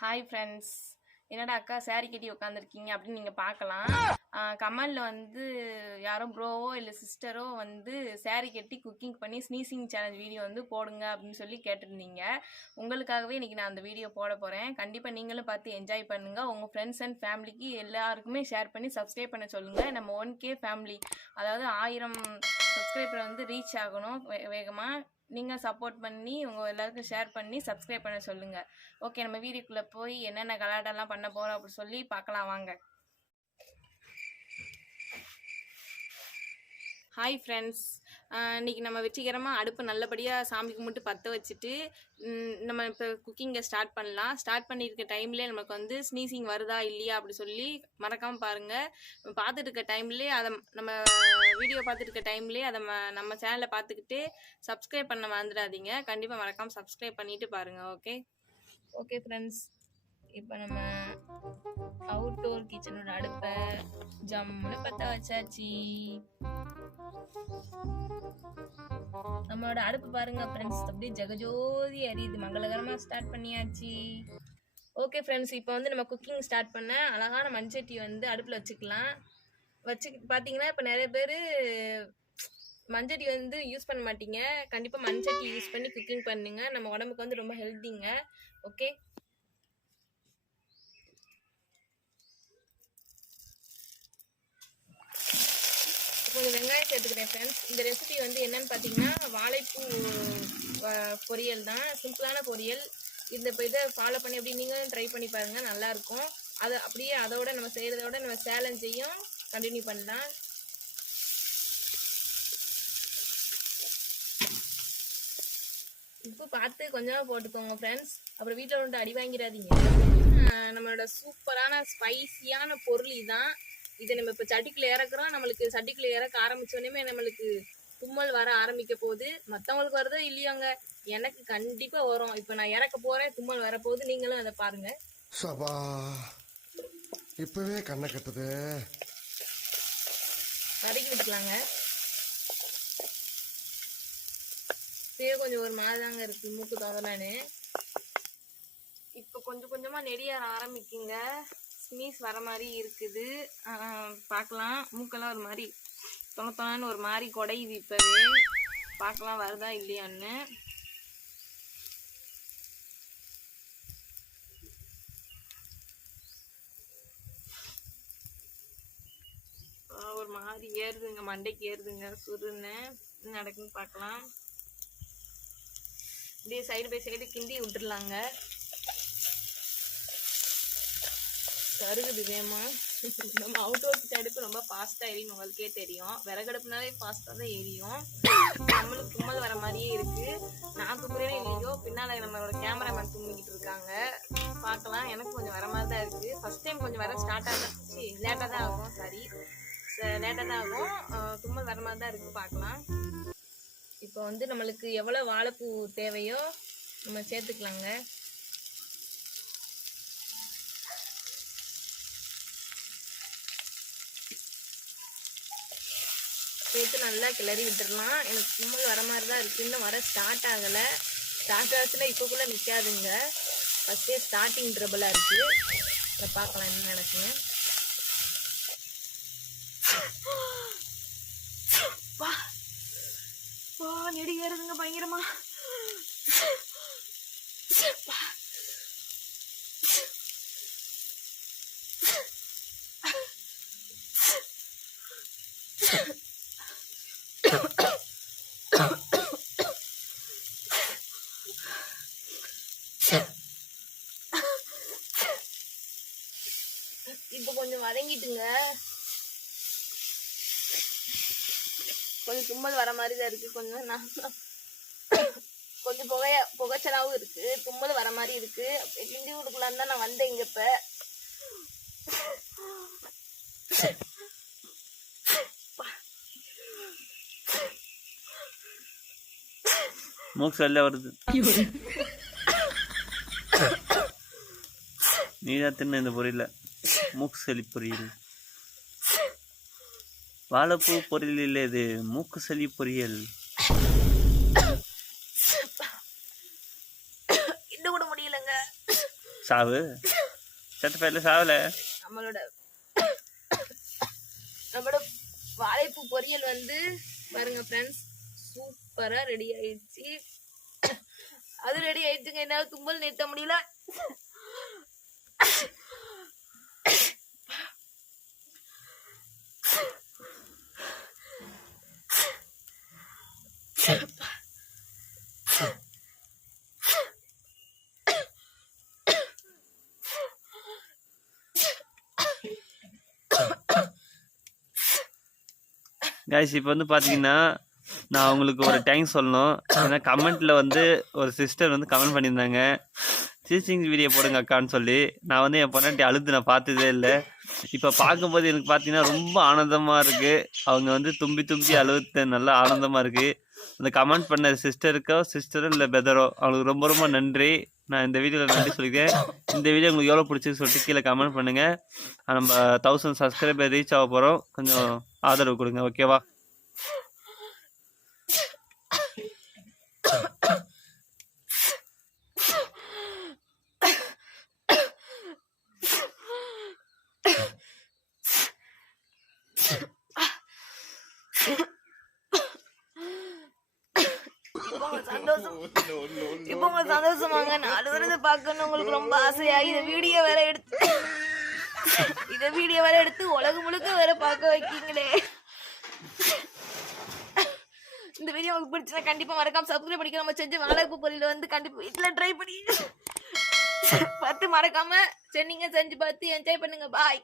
Hi friends. என்னடா அக்கா sorry கட்டி உட்காந்துருக்கீங்க அப்படின்னு நீங்கள் பார்க்கலாம். கமெண்டில் வந்து யாரோ ப்ரோவோ இல்லை சிஸ்டரோ வந்து சாரி கட்டி குக்கிங் பண்ணி ஸ்னீசிங் சேலஞ்ச் வீடியோ வந்து போடுங்க அப்படின்னு சொல்லி கேட்டிருந்தீங்க. உங்களுக்காகவே இன்றைக்கி நான் அந்த வீடியோ போட போகிறேன். கண்டிப்பாக நீங்களும் பார்த்து என்ஜாய் பண்ணுங்கள். உங்கள் ஃப்ரெண்ட்ஸ் அண்ட் ஃபேமிலிக்கு எல்லாருக்குமே ஷேர் பண்ணி சப்ஸ்கிரைப் பண்ண சொல்லுங்கள். நம்ம 1K ஃபேமிலி, அதாவது 1000 சப்ஸ்கிரைபர் வந்து ரீச் ஆகணும் வேகமாக. நீங்கள் சப்போர்ட் பண்ணி உங்கள் எல்லாருக்கும் ஷேர் பண்ணி சப்ஸ்கிரைப் பண்ண சொல்லுங்கள். ஓகே, நம்ம வீடியோக்குள்ளே போய் என்னென்ன கலாட்டெல்லாம் பண்ண போகிறோம் அப்படின்னு சொல்லி பார்க்கலாம் வாங்க. Hi friends. இன்றைக்கி நம்ம வெற்றிகரமாக அடுப்பு நல்லபடியாக சாமி கும்பிட்டு பற்ற வச்சுட்டு நம்ம இப்போ குக்கிங்கை ஸ்டார்ட் பண்ணலாம். ஸ்டார்ட் பண்ணியிருக்க டைம்லேயே நமக்கு வந்து ஸ்னீசிங் வருதா இல்லையா அப்படி சொல்லி மறக்காமல் பாருங்கள். பார்த்துட்டு இருக்க டைம்லேயே அதை நம்ம வீடியோ பார்த்துட்டு இருக்க டைம்லேயே அதை நம்ம சேனலை பார்த்துக்கிட்டு சப்ஸ்கிரைப் பண்ண மறந்துடாதீங்க. கண்டிப்பாக மறக்காமல் சப்ஸ்கிரைப் பண்ணிவிட்டு பாருங்கள். ஓகே ஃப்ரெண்ட்ஸ், இப்போ நம்ம அவுட்டோர் கிச்சனோட அடுப்பை ஜம்முன்னு பற்ற வச்சாச்சு. நம்மளோட அடுப்பு பாருங்க ஃப்ரெண்ட்ஸ், அப்படியே ஜெகஜோதி எரியுது. மங்களகரமாக ஸ்டார்ட் பண்ணியாச்சு. ஓகே ஃப்ரெண்ட்ஸ், இப்போ வந்து நம்ம குக்கிங் ஸ்டார்ட் பண்ண அழகான மண்சட்டி வந்து அடுப்பில் வச்சுக்கலாம். பார்த்தீங்கன்னா இப்போ நிறைய பேர் மண்சட்டி வந்து யூஸ் பண்ண மாட்டீங்க. கண்டிப்பாக மண்சட்டி யூஸ் பண்ணி குக்கிங் பண்ணுங்க. நம்ம உடம்புக்கு வந்து ரொம்ப ஹெல்த்திங்க. ஓகே, கொஞ்சம் வெங்காயம் சேர்த்துக்கிறேன் ஃப்ரெண்ட்ஸ். இந்த ரெசிபி வந்து என்னன்னு பார்த்தீங்கன்னா வாழைப்பூ பொரியல் தான். சிம்பிளான பொரியல். இப்போ இதை ஃபாலோ பண்ணி அப்படி நீங்களும் ட்ரை பண்ணி பாருங்கள், நல்லாயிருக்கும். அதை அப்படியே அதோட நம்ம செய்கிறதோட நம்ம சேலஞ்சையும் கண்டினியூ பண்ணலாம். உப்பு பார்த்து கொஞ்சமாக போட்டுக்கோங்க ஃப்ரெண்ட்ஸ், அப்புறம் வீட்டில் வந்துட்டு அடி வாங்கிடாதீங்க. நம்மளோட சூப்பரான ஸ்பைசியான பொருள் இதுதான். இதை நம்ம இப்போ சட்டிக்குள்ளே இறக்குறோம். நம்மளுக்கு சட்டிக்குள்ளே இறக்க ஆரம்பித்தோடனே நம்மளுக்கு தும்மல் வர ஆரம்பிக்க போகுது. மற்றவங்களுக்கு வருதோ இல்லையோங்க, எனக்கு கண்டிப்பாக வரும். இப்போ நான் இறக்க போகிறேன், தும்மல் வரப்போகுது. நீங்களும் அதை பாருங்கள். சபா, இப்பவே கண்ணை கட்டுது. வதக்கி விட்டுக்கலாங்க. இப்பயே கொஞ்சம் ஒரு மாதிரி தாங்க இருக்குது மூக்கு தோதலான்னு. இப்போ கொஞ்சம் கொஞ்சமாக நெடிய ஆரம்பிக்குங்க. ஸ்னீஸ் வர மாதிரி இருக்குது. பார்க்கலாம். மூக்கெல்லாம் ஒரு மாதிரி தொணத்தொணான்னு ஒரு மாதிரி குடையுது. இப்போவே பார்க்கலாம் வருதா இல்லையான்னு. ஒரு மாதிரி ஏறுதுங்க, மண்டைக்கு ஏறுதுங்க, சுருன்னு நடக்குன்னு பார்க்கலாம். இப்படியே சைடு பை சைடு கிண்டி விட்டுடலாங்க. கருகுது வேமா. நம்ம அவுட்டோர் அடுப்பு ரொம்ப ஃபாஸ்ட்டாக எரியும், உங்களுக்கே தெரியும். விறகடுப்புனாலே ஃபாஸ்ட்டாக தான் எரியும். நம்மளுக்கு தும்மல் வர மாதிரியே இருக்குது. நான் தும்முறேனே இல்லையோ, பின்னால் நம்மளோட கேமராமேன் தும்மிக்கிட்டு இருக்காங்க. பார்க்கலாம். எனக்கு கொஞ்சம் வர மாதிரி தான் இருக்குது. ஃபஸ்ட் டைம் கொஞ்சம் வர ஸ்டார்ட் ஆகிடுச்சு. லேட்டாக தான் ஆகும். லேட்டாக தான் ஆகும். தும்மல் வர மாதிரி தான் இருக்குது. பார்க்கலாம். இப்போ வந்து நம்மளுக்கு எவ்வளோ வாழைப்பூ தேவையோ நம்ம சேர்த்துக்கலாங்க. சேர்த்து நல்லா கிளறி விட்டுடலாம். எனக்கு தும்மல் வர மாதிரி தான் இருக்குது. இன்னும் வர ஸ்டார்ட் ஆகலை. ஸ்டார்ட் ஆச்சுன்னா இப்போக்குள்ளே நிற்காதுங்க. ஃபஸ்ட்டே ஸ்டார்டிங் ட்ரபிளாக இருக்குது. அதை பார்க்கலாம் என்ன நடக்குங்க. நெடி ஏறுதுங்க பயங்கரமா. இப்போ கொஞ்சம் வதங்கிட்டுங்க. கொஞ்சம் தும்மல் வர மாதிரி தான் இருக்குது. கொஞ்சம் புகைச்சலாவும் இருக்குது. தும்மல் வர மாதிரி இருக்குது. கிண்டி விடுக்கலான்னு தான் நான் வந்தேன் இங்கே. இப்போ மூக்கு சரியா வருது. நீதான் தின்ன இந்த பொரியல. மூக்கு சளி பொரியல். வாழைப்பூ பொரியல் இல்லை, இது மூக்கு சளி பொரியல். இன்னும் கூட முடியலங்க. சாவு சட்டப்பேர்ல சாவல. நம்மளோட வாழைப்பூ பொரியல் வந்து பாருங்க ஃப்ரெண்ட்ஸ், சூப்பரா ரெடி ஆயிடுச்சு. அது ரெடி ஆயிடுச்சுங்க. என்னால தும்பல் நிறுத்த முடியல. கைஸ் இப்போ வந்து பார்த்தீங்கன்னா நான் உங்களுக்கு ஒரு டைம் சொல்லணும். ஏன்னா கமெண்ட்டில் வந்து ஒரு சிஸ்டர் வந்து கமெண்ட் பண்ணியிருந்தாங்க, டீச்சிங் வீடியோ போடுங்க அக்கான்னு சொல்லி. நான் வந்து என் பொண்ணாட்டி அழுது நான் பார்த்ததே இல்லை. இப்போ பார்க்கும்போது எனக்கு பார்த்தீங்கன்னா ரொம்ப ஆனந்தமாக இருக்குது. அவங்க வந்து தும்பி தும்பி அழுது நல்லா ஆனந்தமாக இருக்குது. அந்த கமெண்ட் பண்ண சிஸ்டருக்கோ இல்லை பெதரோ அவங்களுக்கு ரொம்ப ரொம்ப நன்றி. நான் இந்த வீடியோவில் நன்றி சொல்லிக்கிறேன். இந்த வீடியோ உங்களுக்கு எவ்வளோ பிடிச்சின்னு சொல்லிட்டு கீழே கமெண்ட் பண்ணுங்கள். நம்ம 1000 சப்ஸ்கிரைபர் ரீச் ஆக போகிறோம். கொஞ்சம் ஆதரவு கொடுங்க, ஓகேவா? இப்போ உங்க சந்தோஷமாங்க. 4 வருது பார்க்கணும் உங்களுக்கு ரொம்ப ஆசையா. இந்த வீடியோ வேற எடுத்து உலகம் முழுக்க வேற பார்க்க வைக்கீங்களே. இந்த வீடியோ உங்களுக்கு பிடிச்சா கண்டிப்பா மறக்காம சப்ஸ்கிரைப் பண்ணிக்க. நம்ம செஞ்ச வாழைப்பூ பொரியல் வந்து கண்டிப்பா வீட்டுல ட்ரை பண்ணி பார்த்து மறக்காம செஞ்சு பார்த்து என்ஜாய் பண்ணுங்க. பாய்.